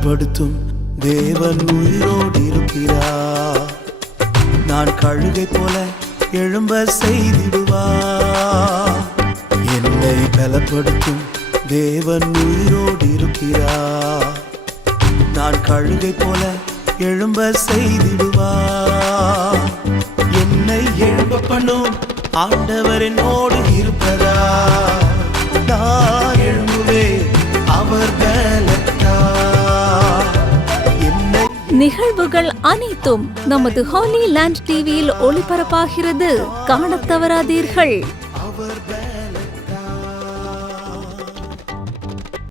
பலப்படுத்தும் தேவன் உயிரோடு இருக்கிறார். நான் கழுகை போல எழும்ப செய்திடுவார். என்னை பலப்படுத்தும் தேவன் உயிரோடு இருக்கிறார். நான் கழுகை போல எழும்ப செய்திடுவார். என்னை எழும்ப பண்ணும் ஆண்டவர் என்னோடு இருப்பதா. நான் எழும்புவேன் அவர் பலத்தால். என்னை நிகழ்வுகள் அனைத்தும் நமது ஹாலி லேண்ட் டிவியில் ஒளிபரப்பாகிறது. காணத் தவறாதீர்கள்.